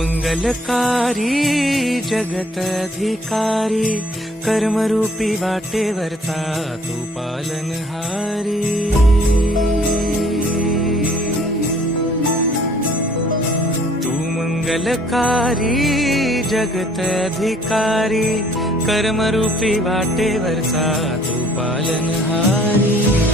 मंगलकारी जगत अधिकारी, कर्मरूपी वाटेवरचा तू पालनहारी। तू मंगलकारी जगत अधिकारी, कर्मरूपी वाटेवरचा तू पालनहारी।